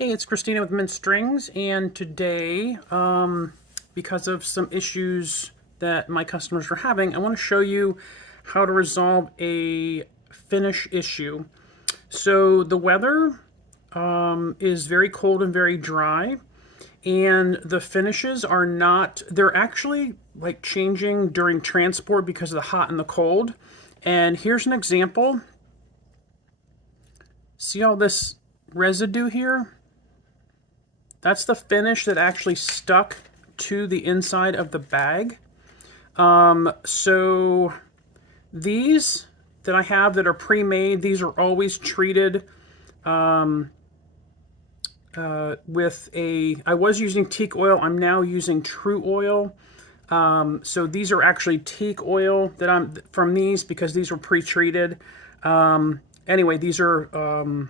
Hey, it's Christina with Mint Strings, and today, because of some issues that my customers are having, I want to show you how to resolve a finish issue. So the weather is very cold and very dry, and the finishes are not, they're actually like changing during transport because of the hot and the cold. And here's an example. See all this residue here? That's the finish that actually stuck to the inside of the bag. So these that I have that are pre-made, these are always treated with I was using teak oil, I'm now using true oil. So these are actually teak oil that I'm from these because these were pre-treated. Anyway, these are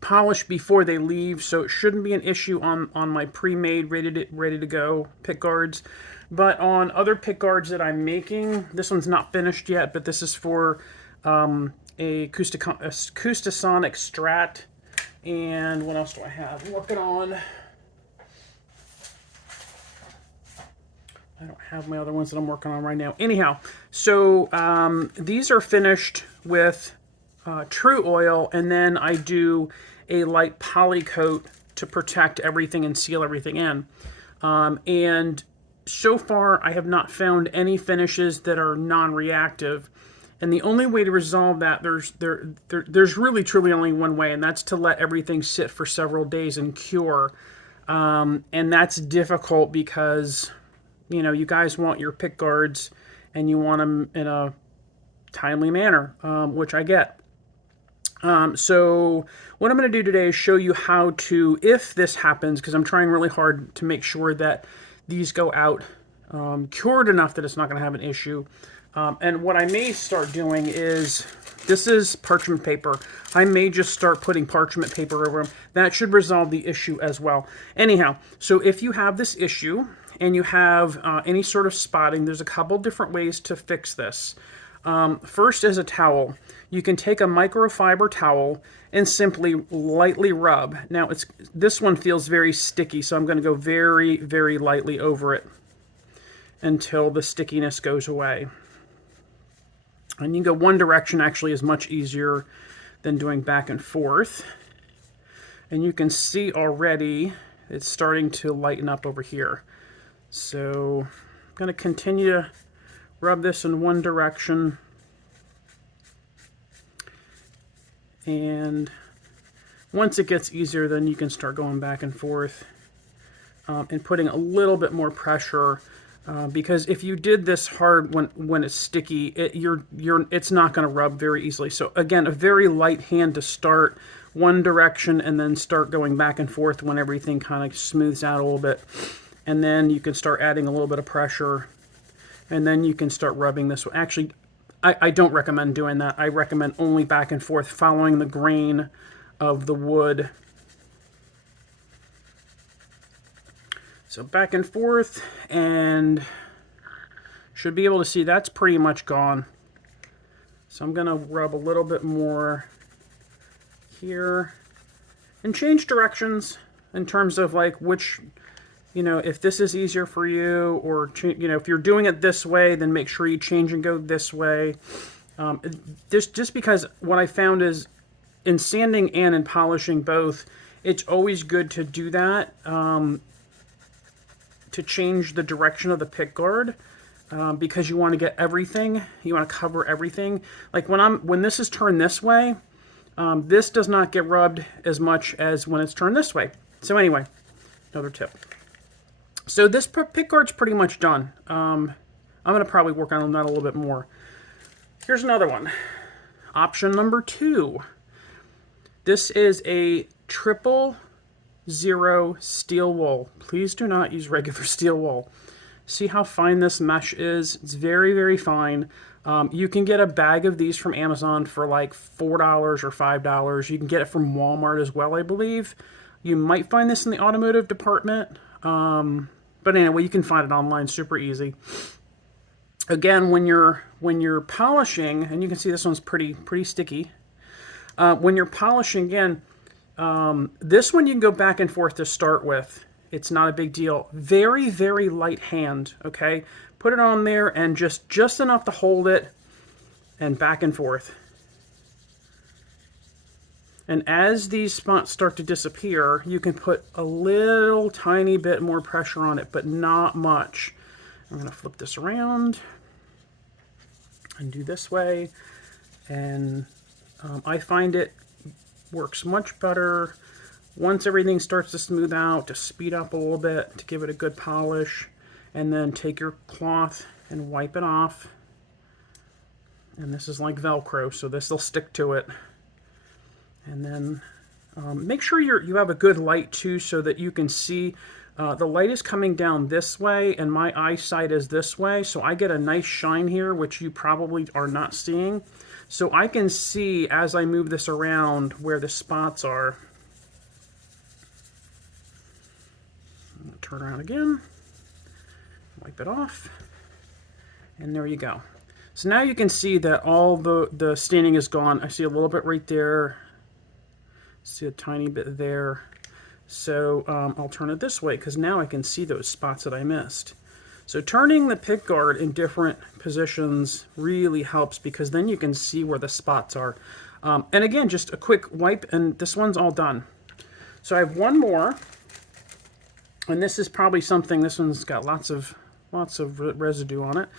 polished before they leave, so it shouldn't be an issue on my pre-made ready to go pick guards. But on other pick guards that I'm making, this one's not finished yet, but this is for a Acoustasonic Strat. And what else do I have? I'm working on, I don't have my other ones that I'm working on right now. Anyhow, so these are finished with true oil, and then I do a light poly coat to protect everything and seal everything in. And so far, I have not found any finishes that are non-reactive. And the only way to resolve that, there's really truly only one way, and that's to let everything sit for several days and cure. And that's difficult because, you know, you guys want your pick guards and you want them in a timely manner, which I get. So what I'm going to do today is show you how to, if this happens, because I'm trying really hard to make sure that these go out cured enough that it's not going to have an issue. And what I may start doing is, this is parchment paper. I may just start putting parchment paper over them. That should resolve the issue as well. Anyhow, so if you have this issue and you have any sort of spotting, there's a couple different ways to fix this. First is a towel. You can take a microfiber towel and simply lightly rub. Now, this one feels very sticky, so I'm going to go very, very lightly over it until the stickiness goes away. And you can go one direction actually is much easier than doing back and forth. And you can see already it's starting to lighten up over here. So I'm going to continue to rub this in one direction. And once it gets easier, then you can start going back and forth and putting a little bit more pressure. Because if you did this hard when it's sticky, it's not going to rub very easily. So again, a very light hand to start one direction and then start going back and forth when everything kind of smooths out a little bit. And then you can start adding a little bit of pressure, and then you can start rubbing this. Actually, I don't recommend doing that. I recommend only back and forth, following the grain of the wood. So back and forth, and should be able to see that's pretty much gone. So I'm going to rub a little bit more here and change directions in terms of like which, you know, if this is easier for you, or, you know, if you're doing it this way, then make sure you change and go this way. Just because what I found is in sanding and in polishing both, it's always good to do that. To change the direction of the pick guard, because you want to get everything, you want to cover everything. Like when this is turned this way, this does not get rubbed as much as when it's turned this way. So anyway, another tip. So this pick guard's pretty much done. I'm going to probably work on that a little bit more. Here's another one. Option number 2. This is a 000 steel wool. Please do not use regular steel wool. See how fine this mesh is? It's very, very fine. You can get a bag of these from Amazon for like $4 or $5. You can get it from Walmart as well, I believe. You might find this in the automotive department. But anyway, you can find it online super easy. Again, when you're polishing, and you can see this one's pretty sticky. When you're polishing, again, This one you can go back and forth to start with. It's not a big deal. Very, very light hand, okay? Put it on there and just enough to hold it and back and forth. And as these spots start to disappear, you can put a little tiny bit more pressure on it, but not much. I'm going to flip this around and do this way. And I find it works much better once everything starts to smooth out, to speed up a little bit, to give it a good polish. And then take your cloth and wipe it off. And this is like Velcro, so this will stick to it. And then make sure you have a good light too, so that you can see. The light is coming down this way and my eyesight is this way, so I get a nice shine here, which you probably are not seeing. So I can see as I move this around where the spots are. Turn around again, wipe it off, and there you go. So now you can see that all the staining is gone. I see a little bit right there. See a tiny bit there. So I'll turn it this way because now I can see those spots that I missed. So turning the pick guard in different positions really helps because then you can see where the spots are. And again, just a quick wipe and this one's all done. So I have one more, and this is probably something, this one's got lots of residue on it.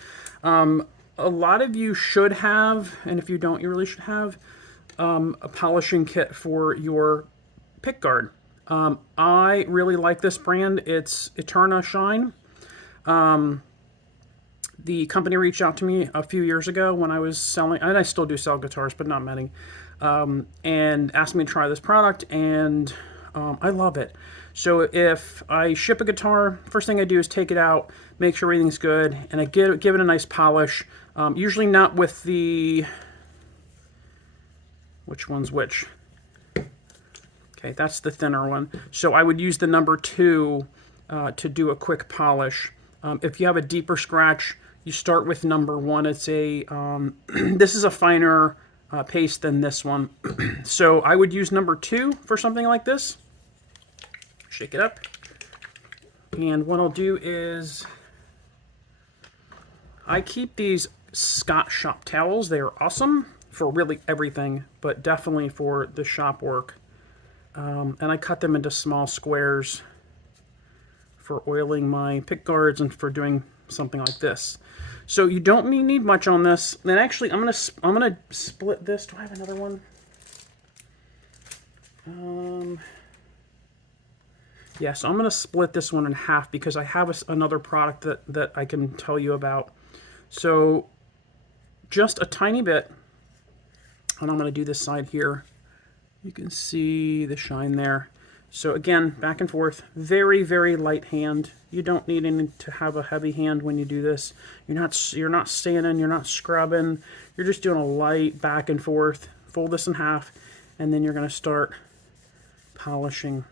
A lot of you should have, and if you don't, you really should have, a polishing kit for your pick guard. I really like this brand. It's Eterna Shine. The company reached out to me a few years ago when I was selling, and I still do sell guitars, but not many, and asked me to try this product, and I love it. So if I ship a guitar, first thing I do is take it out, make sure everything's good, and I give it a nice polish. Usually not with the, which one's which? Okay, that's the thinner one. So I would use the number 2 to do a quick polish. If you have a deeper scratch, you start with number 1. It's a this is a finer paste than this one. So I would use number 2 for something like this. Shake it up. And what I'll do is I keep these Scott shop towels. They are awesome for really everything, but definitely for the shop work. And I cut them into small squares for oiling my pick guards and for doing something like this. So you don't need much on this. And actually, I'm gonna split this. Do I have another one? Yeah, so I'm going to split this one in half because I have another product that I can tell you about. So just a tiny bit, and I'm going to do this side here. You can see the shine there. So again, back and forth, very, very light hand. You don't need to have a heavy hand when you do this. You're not sanding, you're not scrubbing. You're just doing a light back and forth. Fold this in half, and then you're going to start polishing.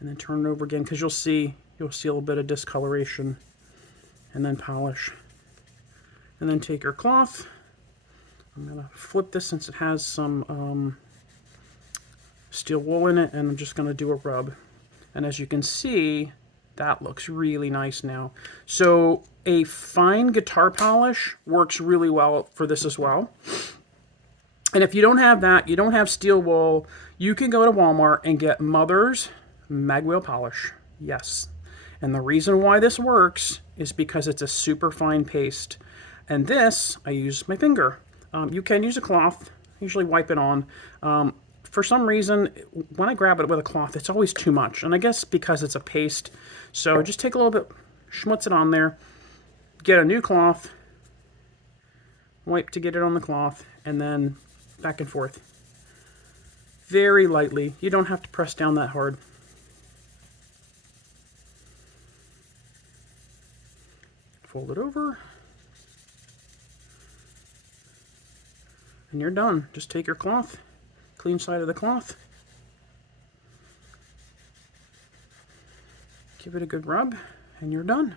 And then turn it over again because you'll see a little bit of discoloration, and then polish. And then take your cloth. I'm going to flip this since it has some steel wool in it, and I'm just going to do a rub. And as you can see, that looks really nice now. So a fine guitar polish works really well for this as well. And if you don't have that, you don't have steel wool, you can go to Walmart and get Mother's Magwell polish. Yes. And the reason why this works is because it's a super fine paste. And this, I use my finger. You can use a cloth, usually wipe it on. For some reason, when I grab it with a cloth, it's always too much. And I guess because it's a paste. So just take a little bit, schmutz it on there, get a new cloth, wipe to get it on the cloth, and then back and forth. Very lightly. You don't have to press down that hard. Fold it over. And you're done. Just take your cloth, clean side of the cloth, give it a good rub, and you're done.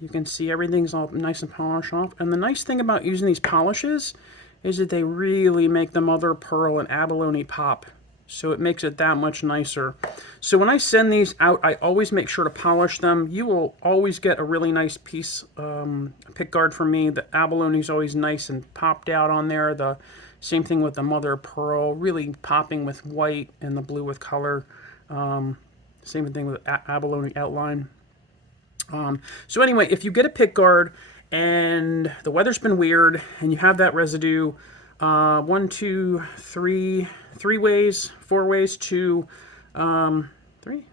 You can see everything's all nice and polished off. And the nice thing about using these polishes is that they really make the mother of pearl and abalone pop. So it makes it that much nicer. So when I send these out, I always make sure to polish them. You will always get a really nice piece, pick guard from me. The abalone is always nice and popped out on there. The same thing with the mother of pearl, really popping with white and the blue with color. Same thing with abalone outline. So anyway, if you get a pick guard and the weather's been weird and you have that residue, one, two, three ways, 4 ways to, three,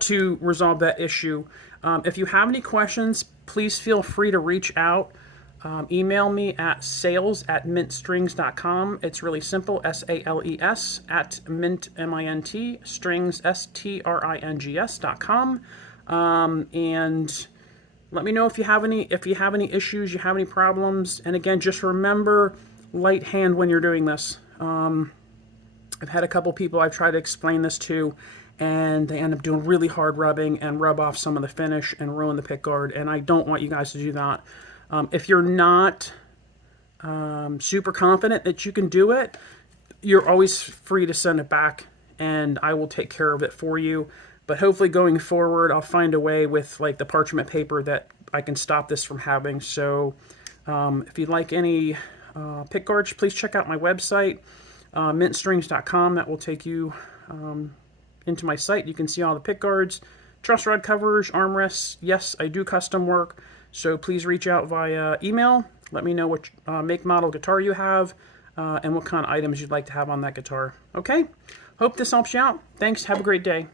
to resolve that issue. If you have any questions, please feel free to reach out. Email me at sales@mintstrings.com. It's really simple, SALES at mint, MINT, strings, STRINGS.com. And let me know if you have any issues, you have any problems. And again, just remember, light hand when you're doing this. I've had a couple people I've tried to explain this to, and they end up doing really hard rubbing and rub off some of the finish and ruin the pick guard. And I don't want you guys to do that. If you're not super confident that you can do it, you're always free to send it back, and I will take care of it for you. But hopefully going forward, I'll find a way with like the parchment paper that I can stop this from happening. So if you'd like any pick guards, please check out my website, mintstrings.com. That will take you into my site. You can see all the pick guards, truss rod covers, armrests. Yes, I do custom work. So please reach out via email. Let me know what make, model guitar you have and what kind of items you'd like to have on that guitar. Okay? Hope this helps you out. Thanks. Have a great day.